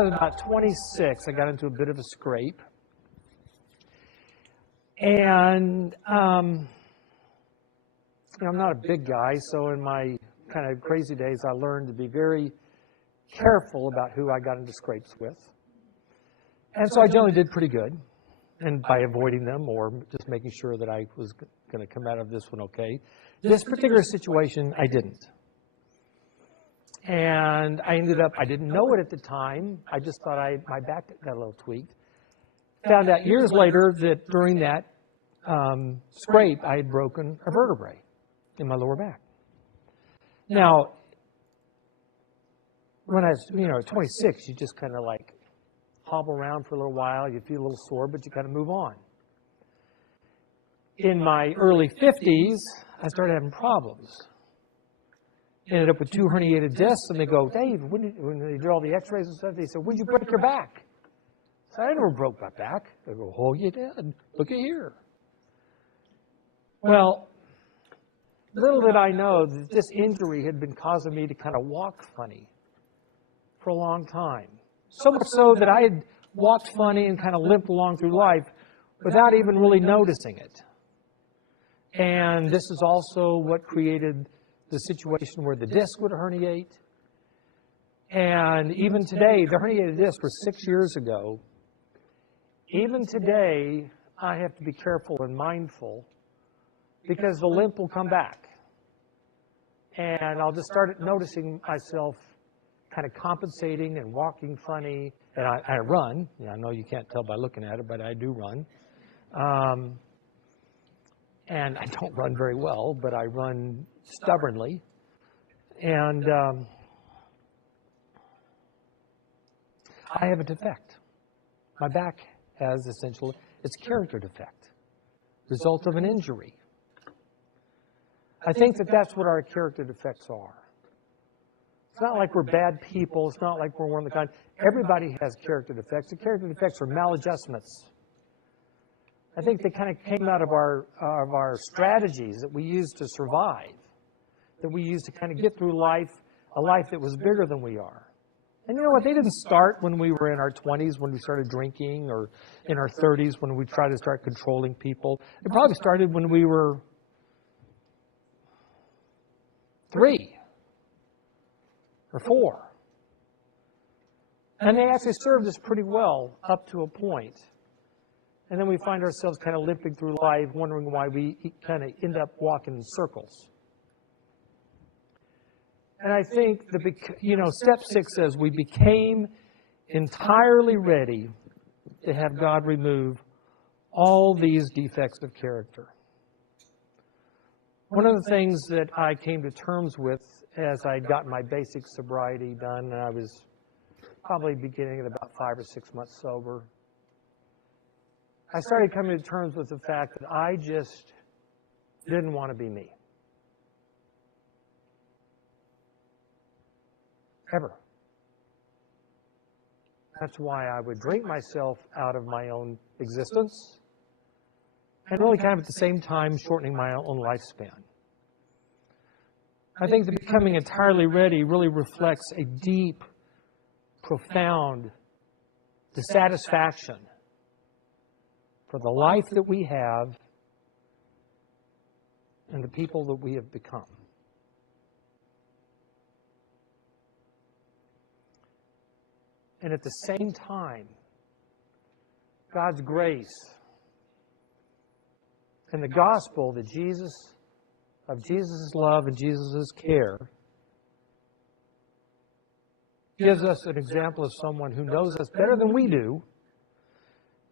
I was about 26, I got into a bit of a scrape. And I'm not a big guy, so in my kind of crazy days, I learned to be very careful about who I got into scrapes with. And so I generally did pretty good, and by avoiding them or just making sure that I was going to come out of this one okay. This particular situation, I didn't. And I ended up, I didn't know it at the time. I just thought my back got a little tweaked. Found out years later that during that scrape, I had broken a vertebrae in my lower back. Now, when I was, 26, you just kind of like hobble around for a little while. You feel a little sore, but you kind of move on. In my early 50s, I started having problems. Ended up with 2 herniated discs, and they go, Dave, when they did all the x-rays and stuff, they said, when did you break your back? I said, I never broke my back. They go, oh, you did. Look at here. Well, little did I know that this injury had been causing me to kind of walk funny for a long time. So much so that I had walked funny and kind of limped along through life without even really noticing it. And this is also what created the situation where the disc would herniate. And even today, the herniated disc was 6 years ago. Even today, I have to be careful and mindful because the limp will come back. And I'll just start noticing myself kind of compensating and walking funny. And I run. I know you can't tell by looking at it, but I do run. And I don't run very well, but I run stubbornly. And I have a defect. My back has essentially, it's a character defect, result of an injury. I think that that's what our character defects are. It's not like we're bad people. It's not like we're one of the kind. Everybody has character defects. The character defects are maladjustments. I think they kind of came out of our strategies that we use to survive, that we use to kind of get through life, a life that was bigger than we are. And you know what? They didn't start when we were in our 20s, when we started drinking, or in our 30s when we tried to start controlling people. It probably started when we were 3 or 4. And they actually served us pretty well up to a point. And then we find ourselves kind of limping through life, wondering why we kind of end up walking in circles. And I think, step 6 says we became entirely ready to have God remove all these defects of character. One of the things that I came to terms with as I'd gotten my basic sobriety done, and I was probably beginning at about 5 or 6 months sober, I started coming to terms with the fact that I just didn't want to be me. Ever. That's why I would drink myself out of my own existence and really kind of at the same time shortening my own lifespan. I think that becoming entirely ready really reflects a deep, profound dissatisfaction for the life that we have and the people that we have become. And at the same time, God's grace and the gospel that of Jesus' love and Jesus' care gives us an example of someone who knows us better than we do,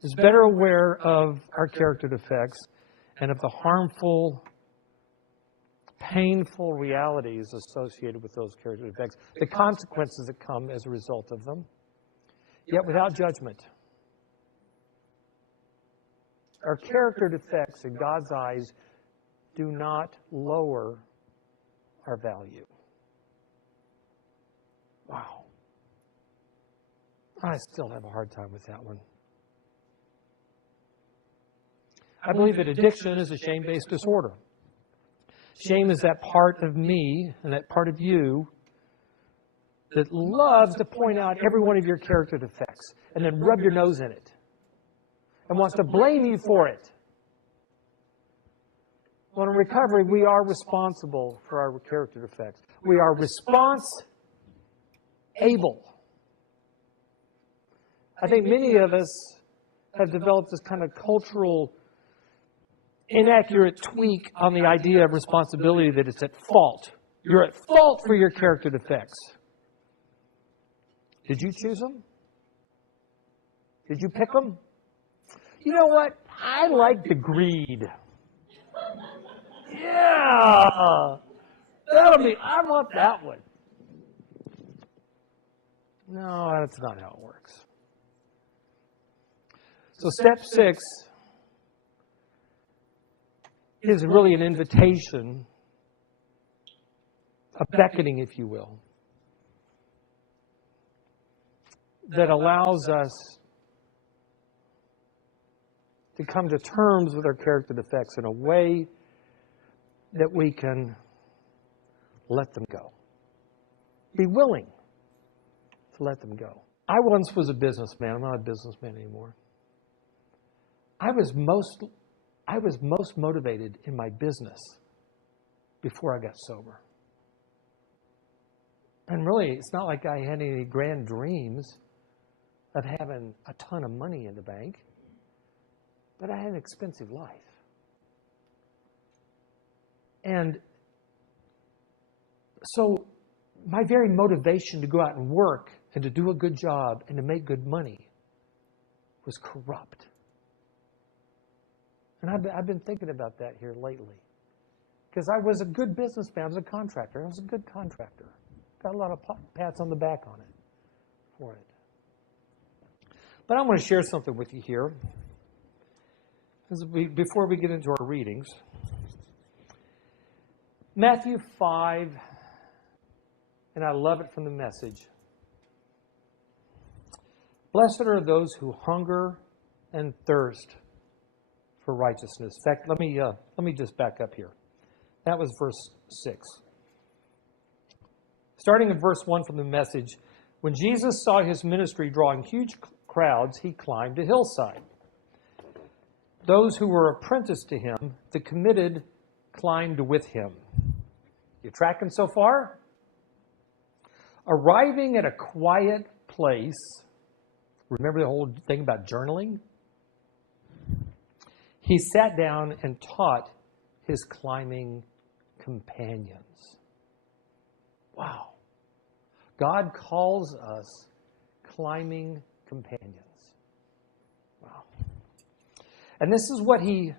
is better aware of our character defects and of the harmful, painful realities associated with those character defects, the consequences that come as a result of them, yet without judgment. Our character defects in God's eyes do not lower our value. Wow. I still have a hard time with that one. I believe that addiction is a shame-based disorder. Shame is that part of me and that part of you that loves to point out every one of your character defects and then rub your nose in it and wants to blame you for it. Well, in recovery, we are responsible for our character defects. We are response-able. I think many of us have developed this kind of cultural inaccurate tweak on the idea of responsibility that it's at fault. You're at fault for your character defects. Did you choose them? Did you pick them? You know what? I like the greed. Yeah! I want that one. No, that's not how it works. So step 6 is really an invitation, a beckoning, if you will, that allows us to come to terms with our character defects in a way that we can let them go. Be willing to let them go. I once was a businessman. I'm not a businessman anymore. I was most motivated in my business before I got sober. And really, it's not like I had any grand dreams of having a ton of money in the bank, but I had an expensive life. And so my very motivation to go out and work and to do a good job and to make good money was corrupt. And I've been thinking about that here lately. Because I was a good businessman. I was a contractor. I was a good contractor. Got a lot of pats on the back on it for it. But I want to share something with you here before we get into our readings. Matthew 5, and I love it from the Message. Blessed are those who hunger and thirst for righteousness. In fact, let me just back up here. That was verse 6. Starting in verse 1 from the Message, when Jesus saw his ministry drawing huge crowds, he climbed a hillside. Those who were apprenticed to him, the committed, climbed with him. You tracking so far? Arriving at a quiet place, remember the whole thing about journaling? He sat down and taught his climbing companions. Wow. God calls us climbing companions. Wow. And this is what he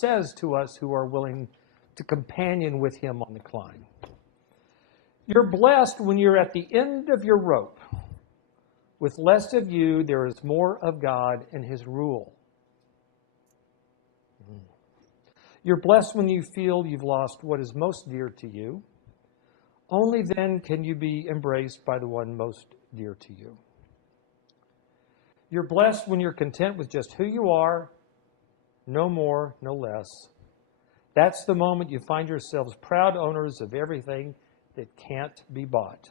says to us who are willing to companion with him on the climb. You're blessed when you're at the end of your rope. With less of you, there is more of God and his rule. You're blessed when you feel you've lost what is most dear to you. Only then can you be embraced by the one most dear to you. You're blessed when you're content with just who you are, no more, no less. That's the moment you find yourselves proud owners of everything that can't be bought.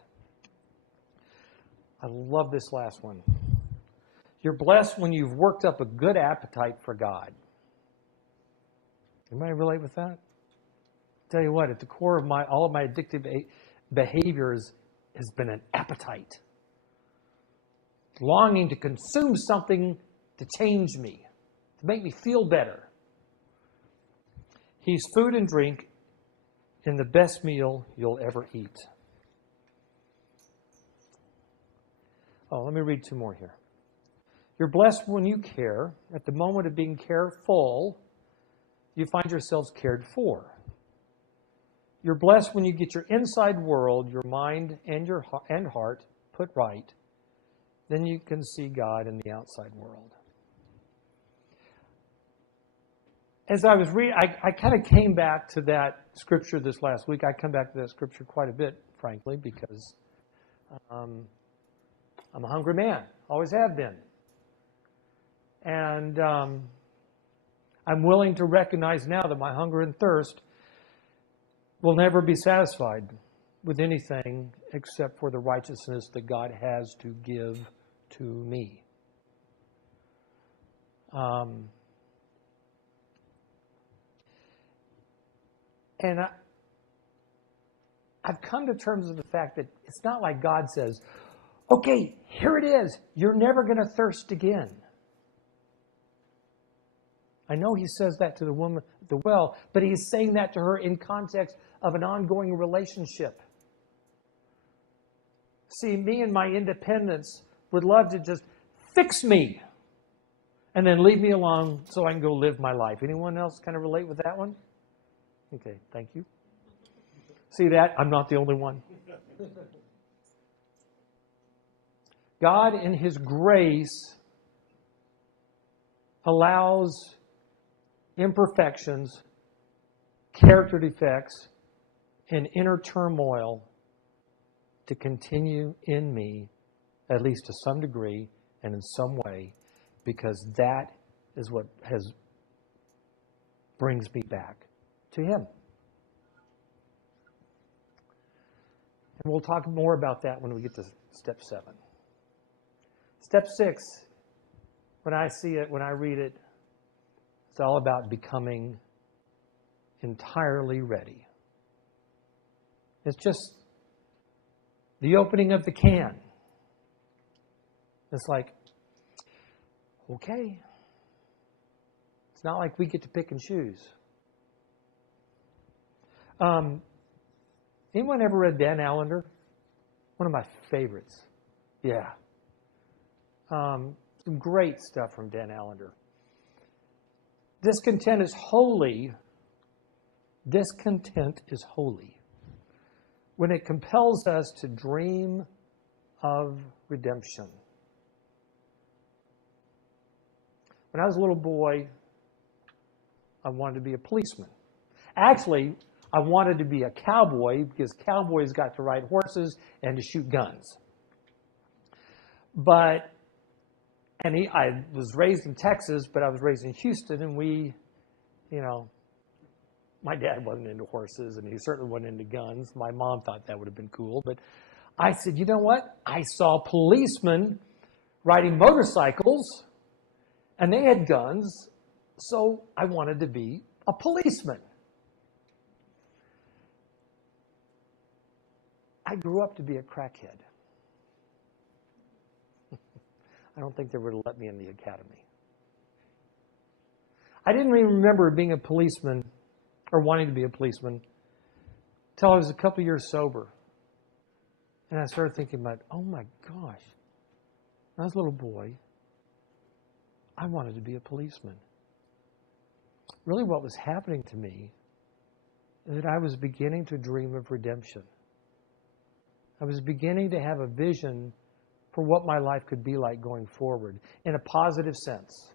I love this last one. You're blessed when you've worked up a good appetite for God. Anybody relate with that? Tell you what, at the core of all of my addictive behaviors has been an appetite. Longing to consume something to change me, to make me feel better. He's food and drink in the best meal you'll ever eat. Oh, let me read 2 more here. You're blessed when you care. At the moment of being careful, you find yourselves cared for. You're blessed when you get your inside world, your mind and your heart put right. Then you can see God in the outside world. As I was reading, I kind of came back to that scripture this last week. I come back to that scripture quite a bit, frankly, because I'm a hungry man. Always have been. And I'm willing to recognize now that my hunger and thirst will never be satisfied with anything except for the righteousness that God has to give to me. And I've come to terms with the fact that it's not like God says, okay, here it is. You're never going to thirst again. I know he says that to the woman at the well, but he's saying that to her in context of an ongoing relationship. See, me and my independence would love to just fix me and then leave me alone so I can go live my life. Anyone else kind of relate with that one? Okay, thank you. See that? I'm not the only one. God, in His grace, allows imperfections, character defects, and inner turmoil to continue in me, at least to some degree and in some way, because that is what brings me back to Him. And we'll talk more about that when we get to step 7. Step 6, when I see it, when I read it, it's all about becoming entirely ready. It's just the opening of the can. It's like, okay. It's not like we get to pick and choose. Anyone ever read Dan Allender? One of my favorites. Yeah. Some great stuff from Dan Allender. Discontent is holy. Discontent is holy when it compels us to dream of redemption. When I was a little boy, I wanted to be a policeman. Actually, I wanted to be a cowboy because cowboys got to ride horses and to shoot guns. I was raised in Texas, but I was raised in Houston, and my dad wasn't into horses, and he certainly wasn't into guns. My mom thought that would have been cool, but I said, you know what? I saw policemen riding motorcycles, and they had guns, so I wanted to be a policeman. I grew up to be a crackhead. I don't think they would have let me in the academy. I didn't even remember being a policeman or wanting to be a policeman until I was a couple years sober. And I started thinking about, oh my gosh, when I was a little boy, I wanted to be a policeman. Really what was happening to me is that I was beginning to dream of redemption. I was beginning to have a vision for what my life could be like going forward in a positive sense.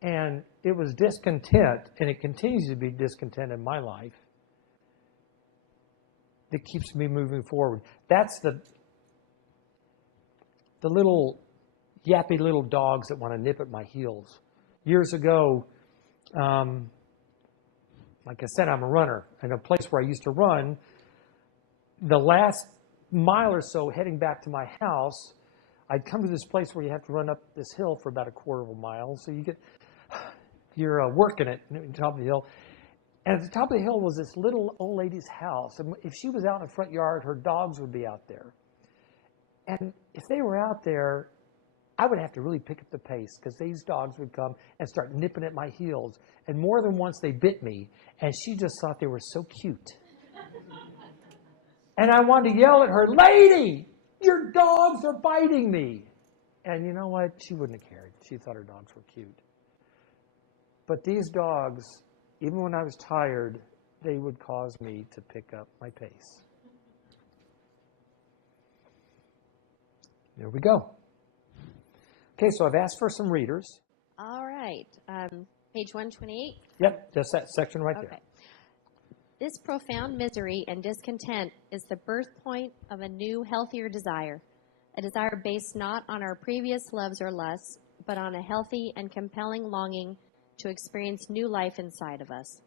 And it was discontent, and it continues to be discontent in my life, that keeps me moving forward. That's the little yappy little dogs that want to nip at my heels. Years ago, like I said, I'm a runner. In a place where I used to run, the last mile or so heading back to my house, I'd come to this place where you have to run up this hill for about a quarter of a mile. So you're working it at the top of the hill. And at the top of the hill was this little old lady's house. And if she was out in the front yard, her dogs would be out there. And if they were out there, I would have to really pick up the pace because these dogs would come and start nipping at my heels. And more than once they bit me, and she just thought they were so cute. And I wanted to yell at her, lady, your dogs are biting me. And you know what? She wouldn't have cared. She thought her dogs were cute. But these dogs, even when I was tired, they would cause me to pick up my pace. There we go. Okay, so I've asked for some readers. All right. Page 128? Yep, just that section right there. This profound misery and discontent is the birth point of a new, healthier desire, a desire based not on our previous loves or lusts, but on a healthy and compelling longing to experience new life inside of us.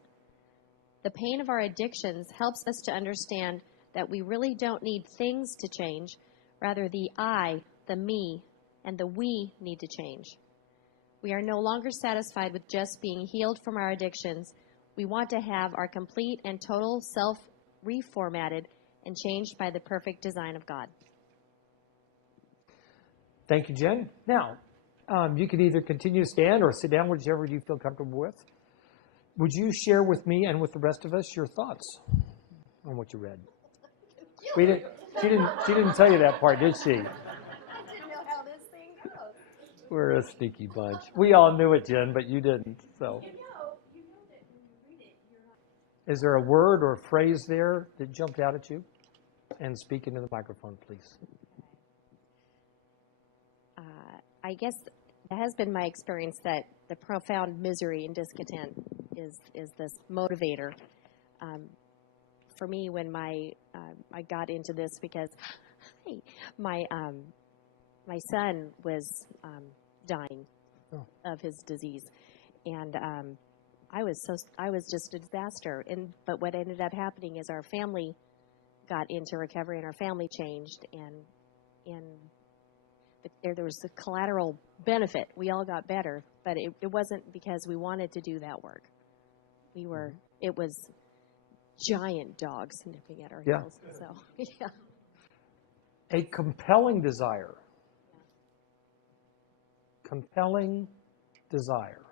The pain of our addictions helps us to understand that we really don't need things to change. Rather, the I, the me, and the we need to change. We are no longer satisfied with just being healed from our addictions. We want to have our complete and total self reformatted and changed by the perfect design of God. Thank you, Jen. Now, you can either continue to stand or sit down, whichever you feel comfortable with. Would you share with me and with the rest of us your thoughts on what you read? She didn't tell you that part, did she? I didn't know how this thing goes. We're a sneaky bunch. We all knew it, Jen, but you didn't. So, You know that when you read it, you're not. is there a word or a phrase there that jumped out at you? And speak into the microphone, please. I guess that has been my experience, that the profound misery and discontent is this motivator. For me, when I got into this, because my son was dying of his disease, and I was just a disaster. But what ended up happening is our family got into recovery, and our family changed, and there was a collateral benefit. We all got better, but it wasn't because we wanted to do that work. It was giant dogs nipping at our heels. So, yeah. A compelling desire. Compelling desire.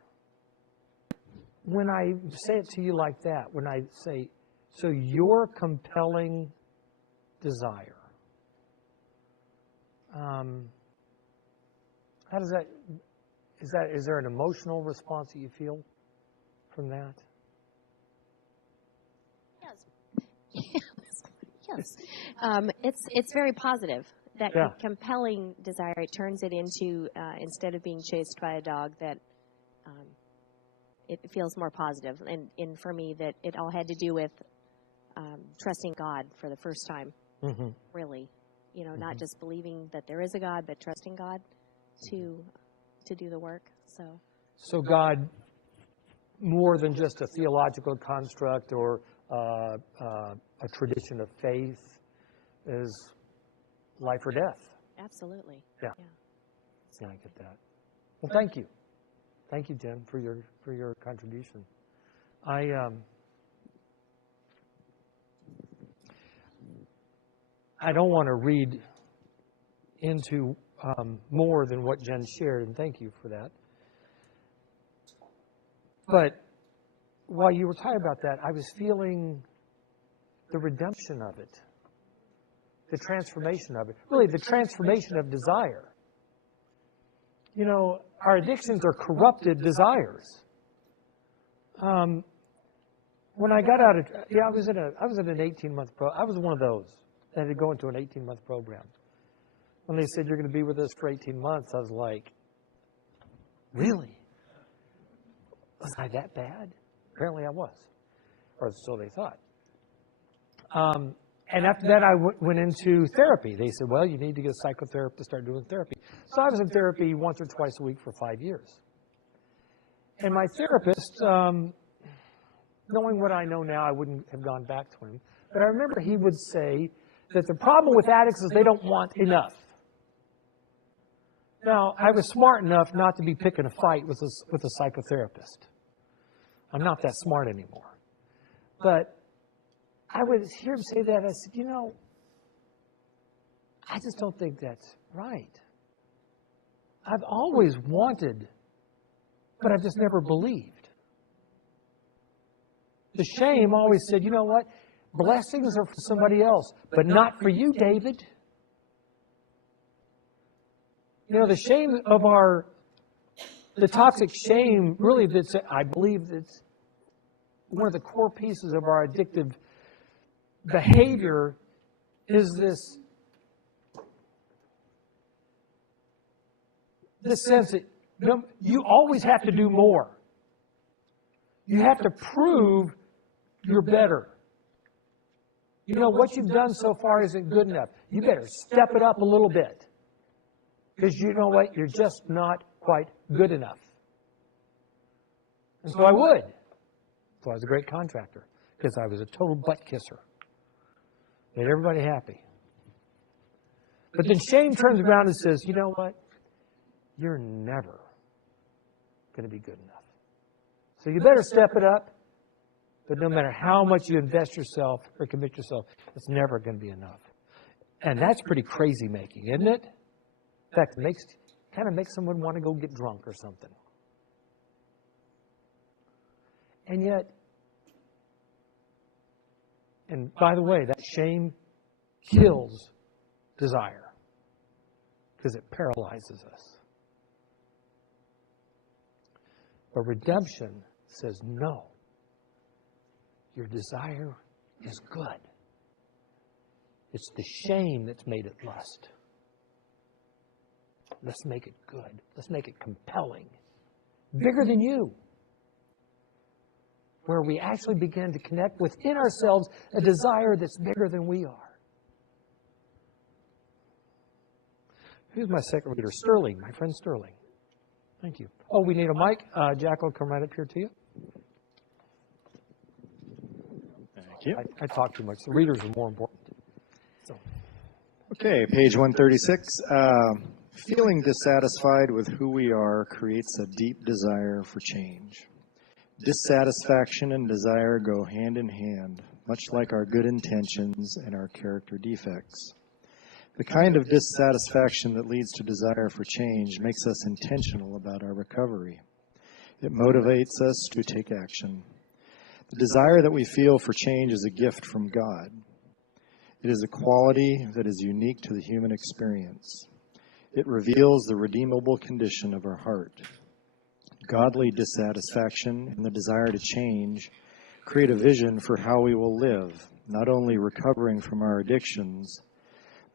When I say it to you like that, when I say, so your compelling desire, how does that, is there an emotional response that you feel from that? Yes. It's very positive. That compelling desire, it turns it into, instead of being chased by a dog, that it feels more positive. And for me, that it all had to do with trusting God for the first time, really. You know, not just believing that there is a God, but trusting God to do the work. So God, more than just a theological construct or a tradition of faith, is life or death. Absolutely. Yeah, I get that. Well, thank you. Thank you, Jen, for your contribution. I don't want to read into more than what Jen shared, and thank you for that. But while you were talking about that, I was feeling the redemption of it, the transformation of it, really the transformation of desire. You know, our addictions are corrupted desires. When I got out of, I was in an 18-month I was one of those that had to go into an 18-month program. When they said, you're going to be with us for 18 months, I was like, really? Was I that bad? Apparently I was. Or so they thought. And after that, I went into therapy. They said, well, you need to get a psychotherapist to start doing therapy. So I was in therapy once or twice a week for 5 years. And my therapist, knowing what I know now, I wouldn't have gone back to him. But I remember he would say that the problem with addicts is they don't want enough. Now, I was smart enough not to be picking a fight with a psychotherapist. I'm not that smart anymore. But I would hear him say that. I said, you know, I just don't think that's right. I've always wanted, but I've just never believed. The shame always said, you know what? Blessings are for somebody else, but not for you, David. You know, the shame of the toxic shame, really, I believe that's one of the core pieces of our addictive behavior is this sense that you always have to do more. You have to prove you're better. You know, what you've done so far isn't good enough. You better step it up a little bit. Because you know what? You're just not quite good enough. And so I would. So I was a great contractor. because I was a total butt kisser. Made everybody happy. But then shame turns around and says, you know what? You're never going to be good enough. So you better step it up. But no matter how much you invest yourself or commit yourself, it's never going to be enough. And that's pretty crazy making, isn't it? In fact, it kind of makes someone want to go get drunk or something. And yet, and by the way, that shame kills desire because it paralyzes us. But redemption says, no, your desire is good. It's the shame that's made it lust. Let's make it good. Let's make it compelling. Bigger than you. Where we actually begin to connect within ourselves a desire that's bigger than we are. Who's my second reader? Sterling, my friend Sterling. Thank you. Oh, we need a mic. Jack will come right up here to you. Thank you. I talk too much. The readers are more important. So. Okay, page 136. Feeling dissatisfied with who we are creates a deep desire for change. Dissatisfaction and desire go hand in hand, much like our good intentions and our character defects. The kind of dissatisfaction that leads to desire for change makes us intentional about our recovery. It motivates us to take action. The desire that we feel for change is a gift from God. It is a quality that is unique to the human experience. It reveals the redeemable condition of our heart. Godly dissatisfaction and the desire to change create a vision for how we will live, not only recovering from our addictions,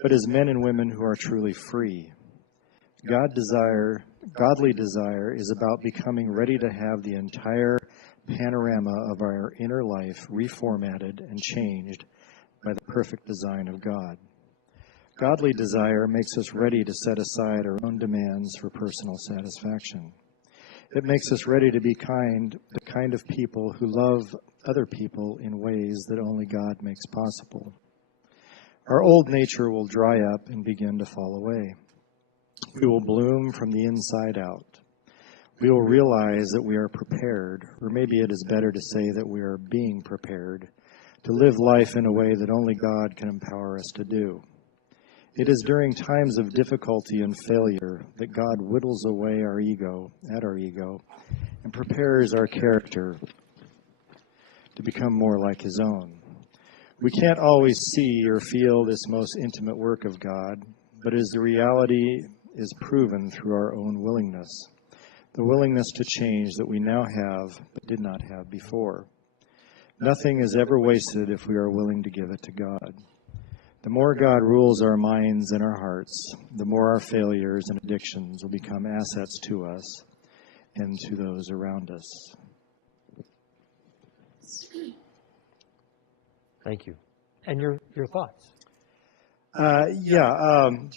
but as men and women who are truly free. Godly desire is about becoming ready to have the entire panorama of our inner life reformatted and changed by the perfect design of God. Godly desire makes us ready to set aside our own demands for personal satisfaction. It makes us ready to be the kind of people who love other people in ways that only God makes possible. Our old nature will dry up and begin to fall away. We will bloom from the inside out. We will realize that we are prepared, or maybe it is better to say that we are being prepared, to live life in a way that only God can empower us to do. It is during times of difficulty and failure that God whittles away our ego, and prepares our character to become more like His own. We can't always see or feel this most intimate work of God, but as the reality is proven through our own willingness, the willingness to change that we now have but did not have before. Nothing is ever wasted if we are willing to give it to God. The more God rules our minds and our hearts, the more our failures and addictions will become assets to us and to those around us. Thank you. And your thoughts?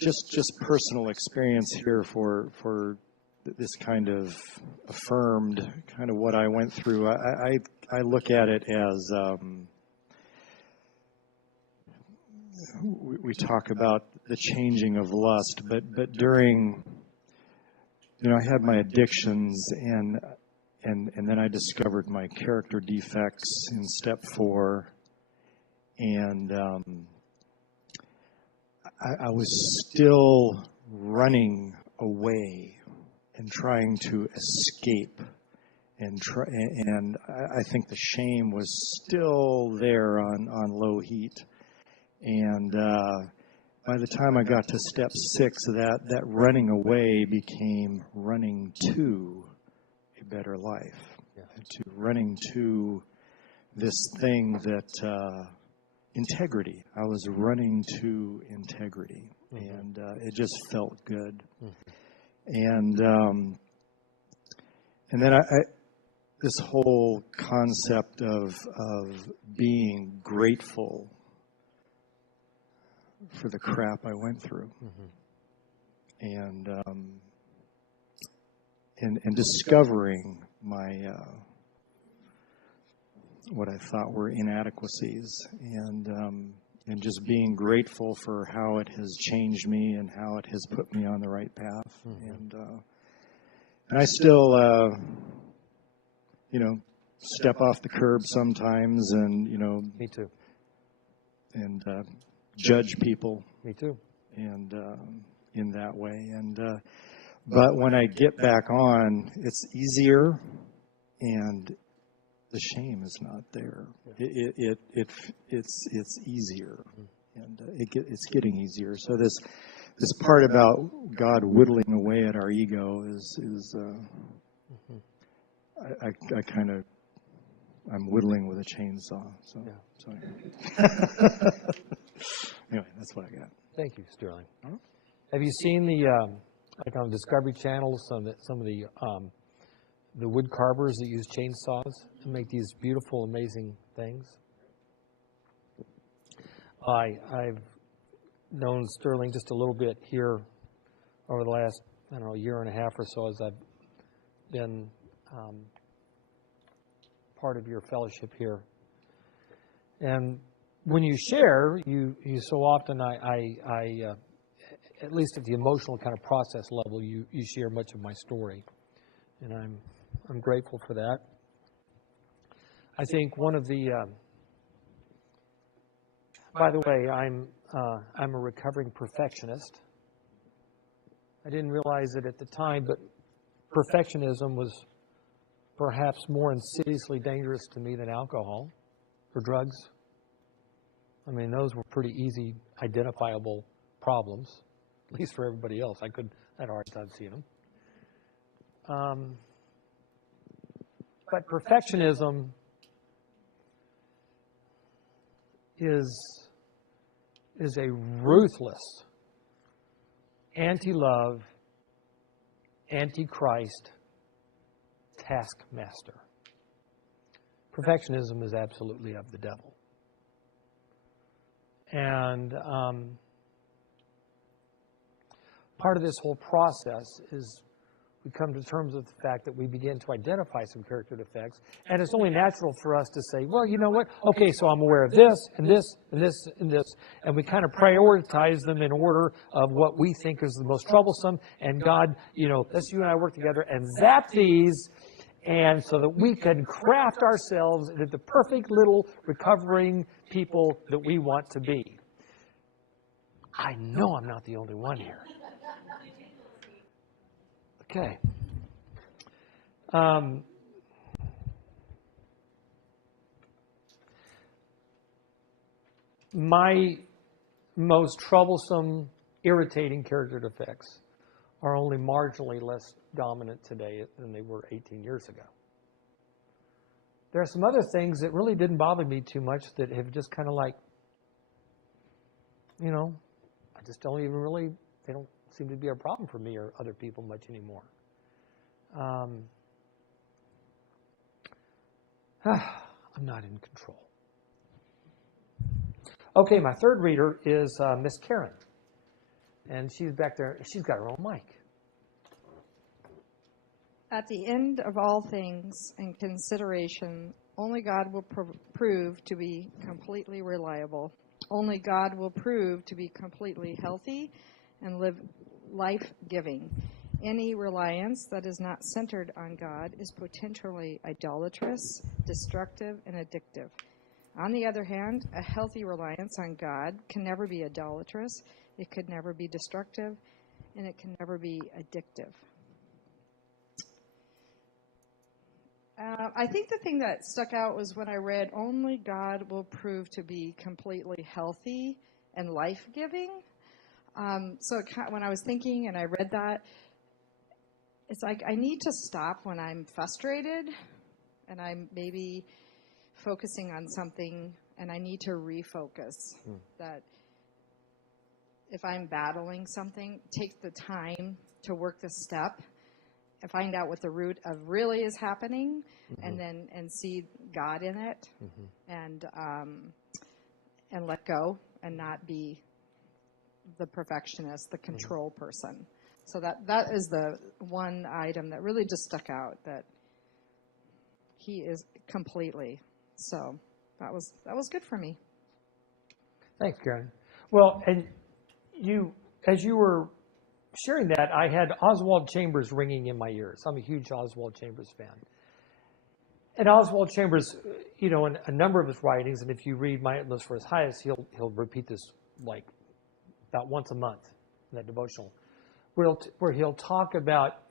Just personal experience here for this kind of affirmed kind of what I went through. I look at it as we talk about the changing of lust, but during, I had my addictions and then I discovered my character defects in step 4, and I was still running away and trying to escape, and I think the shame was still there on low heat. And by the time I got to step 6, that running away became running to a better life, to running to this thing that integrity. I was running to integrity, and it just felt good. And then this whole concept of being grateful for the crap I went through, and discovering my what I thought were inadequacies, and just being grateful for how it has changed me and how it has put me on the right path. And I still, step off the curb sometimes, and Me too. and judge people, Me too. and in that way. And but when I get back on, it's easier, and the shame is not there. It's easier, and it's getting easier. So this part about God whittling away at our ego is I kind of, I'm whittling with a chainsaw. So, so anyway, that's what I got. Thank you, Sterling. Have you seen the like on Discovery Channel some of the wood carvers that use chainsaws to make these beautiful, amazing things? I've known Sterling just a little bit here over the last, year and a half or so as I've been part of your fellowship here. And when you share, you so often, I at least at the emotional kind of process level, you share much of my story. And I'm grateful for that. I think one of the, by the way, I'm a recovering perfectionist. I didn't realize it at the time, but perfectionism was perhaps more insidiously dangerous to me than alcohol or drugs. I mean, those were pretty easy, identifiable problems, at least for everybody else. I had a hard time seeing them. But perfectionism is a ruthless, anti-love, anti-Christ taskmaster. Perfectionism is absolutely of the devil. And part of this whole process is we come to terms with the fact that we begin to identify some character defects, and it's only natural for us to say, well, you know what? Okay, so I'm aware of this, and this, and this, and this, and we kind of prioritize them in order of what we think is the most troublesome, and God, let's you and I work together and zap these, and so that we can craft ourselves into the perfect little recovering people that we want to be. I know I'm not the only one here. Okay. My most troublesome, irritating character defects are only marginally less dominant today than they were 18 years ago. There are some other things that really didn't bother me too much that have just kind of like, I just don't even really, they don't seem to be a problem for me or other people much anymore. I'm not in control. Okay, my third reader is Miss Karen. And she's back there. She's got her own mic. At the end of all things and consideration, only God will prove to be completely reliable. Only God will prove to be completely healthy and life-giving. Any reliance that is not centered on God is potentially idolatrous, destructive, and addictive. On the other hand, a healthy reliance on God can never be idolatrous, it could never be destructive, and it can never be addictive. I think the thing that stuck out was when I read, only God will prove to be completely healthy and life-giving. So when I was thinking and I read that, it's like I need to stop when I'm frustrated and I'm maybe focusing on something, and I need to refocus. That if I'm battling something, take the time to work the step and find out what the root of really is happening, and see God in it, and let go and not be the perfectionist, the control person. So that is the one item that really just stuck out, that he is completely So that was good for me. Thanks, Karen. Well, and as you were sharing that, I had Oswald Chambers ringing in my ears. I'm a huge Oswald Chambers fan. And Oswald Chambers, in a number of his writings, and if you read My Utmost for His Highest, he'll repeat this like about once a month in that devotional, where he'll talk about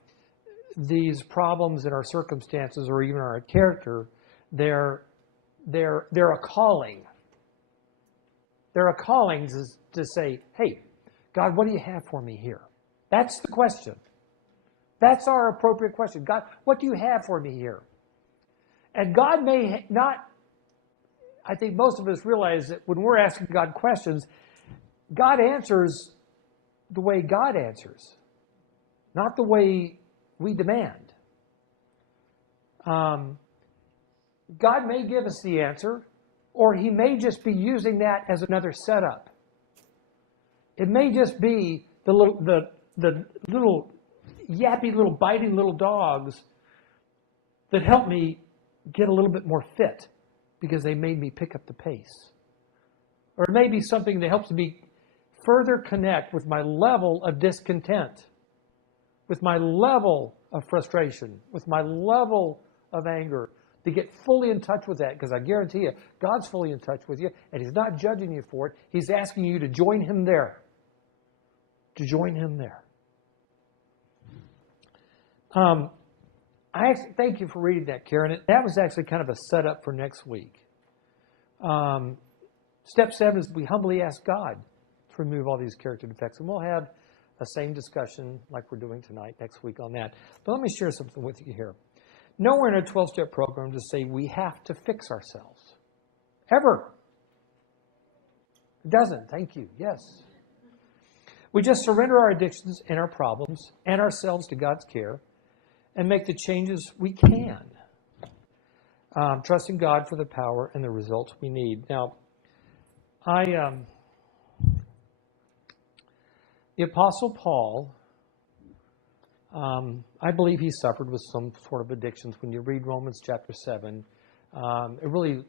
these problems in our circumstances or even our character. They're a calling. They're a calling to say, hey, God, what do you have for me here? That's the question. That's our appropriate question. God, what do you have for me here? And God may not, I think most of us realize that when we're asking God questions, God answers the way God answers, not the way we demand. God may give us the answer, or he may just be using that as another setup. It may just be the little yappy, little biting little dogs that help me get a little bit more fit because they made me pick up the pace. Or it may be something that helps me further connect with my level of discontent, with my level of frustration, with my level of anger, to get fully in touch with that, because I guarantee you, God's fully in touch with you, and he's not judging you for it. He's asking you to join him there. To join him there. I actually thank you for reading that, Karen. That was actually kind of a setup for next week. Step 7 is we humbly ask God to remove all these character defects, and we'll have a same discussion like we're doing tonight next week on that. But let me share something with you here. Nowhere in a 12-step program to say we have to fix ourselves. Ever. It doesn't. Thank you. Yes. We just surrender our addictions and our problems and ourselves to God's care and make the changes we can, trusting God for the power and the results we need. Now, the Apostle Paul, I believe he suffered with some sort of addictions. When you read Romans chapter 7, it really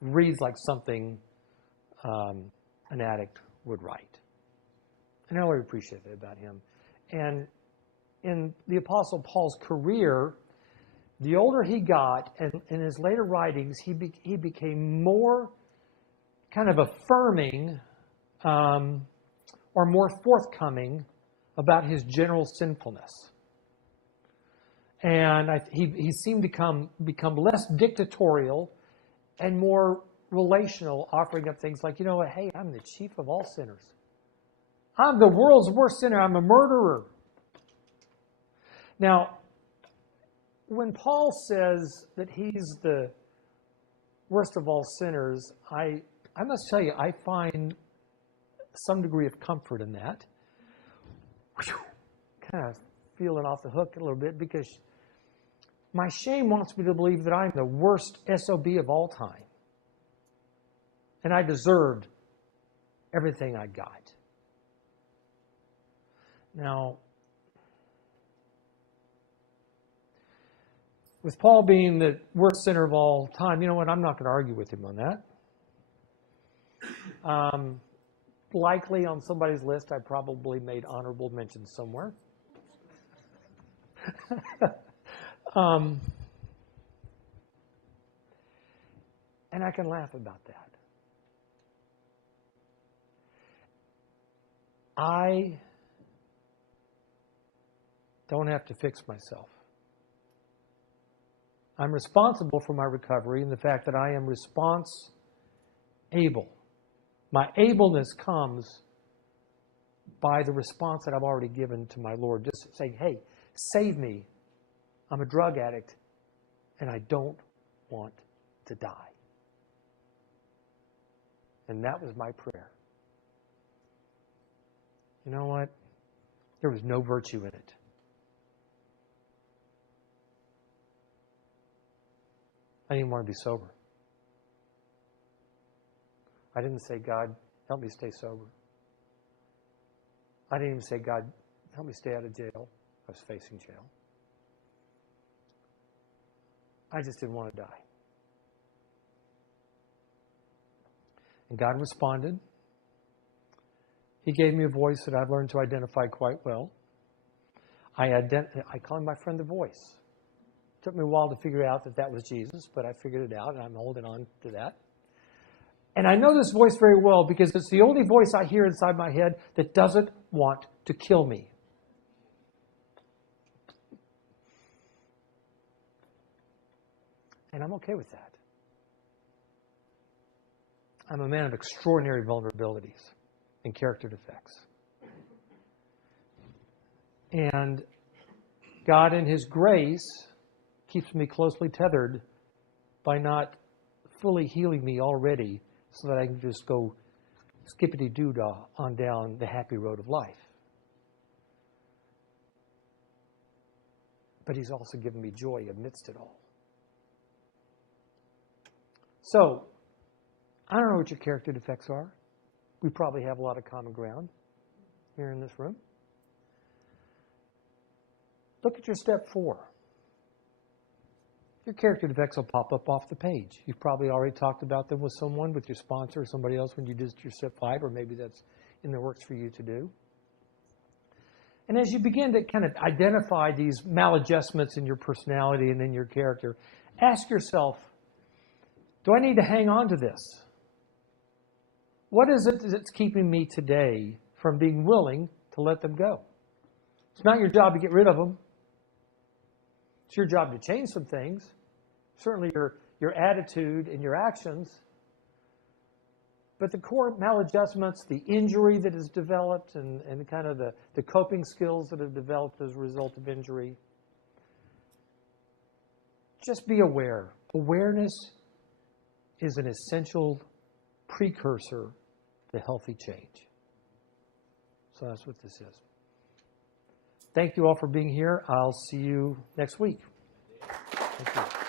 reads like something an addict would write. And I really appreciate that about him. And in the Apostle Paul's career, the older he got, and in his later writings, he became more kind of affirming or more forthcoming about his general sinfulness. And he seemed to become less dictatorial and more relational, offering up things like, hey, I'm the chief of all sinners. I'm the world's worst sinner. I'm a murderer. Now, when Paul says that he's the worst of all sinners, I must tell you, I find some degree of comfort in that. Kind of feeling off the hook a little bit because my shame wants me to believe that I'm the worst SOB of all time. And I deserved everything I got. Now, with Paul being the worst sinner of all time, you know what? I'm not going to argue with him on that. Likely on somebody's list, I probably made honorable mention somewhere. And I can laugh about that. I don't have to fix myself. I'm responsible for my recovery and the fact that I am able. My ableness comes by the response that I've already given to my Lord. Just saying, hey, save me. I'm a drug addict and I don't want to die. And that was my prayer. You know what? There was no virtue in it. I didn't want to be sober. I didn't say, God, help me stay sober. I didn't even say, God, help me stay out of jail. I was facing jail. I just didn't want to die. And God responded. He gave me a voice that I've learned to identify quite well. I call him my friend the voice. It took me a while to figure out that that was Jesus, but I figured it out, and I'm holding on to that. And I know this voice very well because it's the only voice I hear inside my head that doesn't want to kill me. And I'm okay with that. I'm a man of extraordinary vulnerabilities and character defects. And God, in His grace, keeps me closely tethered by not fully healing me already so that I can just go skippity-doo-dah on down the happy road of life. But He's also given me joy amidst it all. So, I don't know what your character defects are. We probably have a lot of common ground here in this room. Look at your step 4. Your character defects will pop up off the page. You've probably already talked about them with someone, with your sponsor or somebody else when you did your step 5, or maybe that's in the works for you to do. And as you begin to kind of identify these maladjustments in your personality and in your character, ask yourself, do I need to hang on to this? What is it that's keeping me today from being willing to let them go? It's not your job to get rid of them. It's your job to change some things. Certainly your attitude and your actions. But the core maladjustments, the injury that is developed, and kind of the coping skills that have developed as a result of injury, just be aware. Awareness is an essential precursor to healthy change. So that's what this is. Thank you all for being here. I'll see you next week. Thank you.